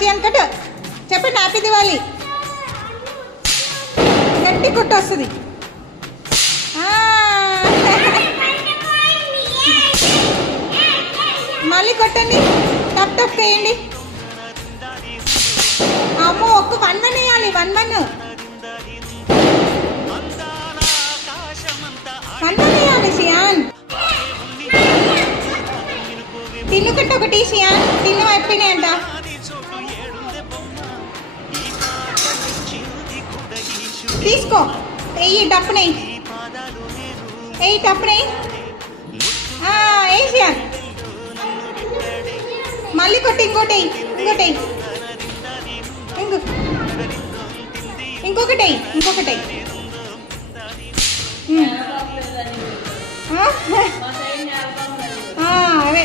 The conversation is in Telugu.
షియాన్ కట్ చెప్పండి హ్యాపీ దివాలి. గట్టి కొట్టు వస్తుంది. మళ్ళీ కొట్టండి, టప్ టప్ వేయండి. అమ్మో ఒక్క 1-1 వేయాలి. 1-1 వేయాలి షియాన్. తిన్ను కట్ట ఒకటి షియాన్, తిన్ను అయిపోయినాయంట. తీసుకో, వెయ్యి టప్పునెయ్యి, వెయ్యి టప్పునెయ్యి. ఏ షియాన్ మళ్ళీ కొట్టి ఇంకోటి ఇంకోటి ఇంకొకటి ఇంకొకటి. అవే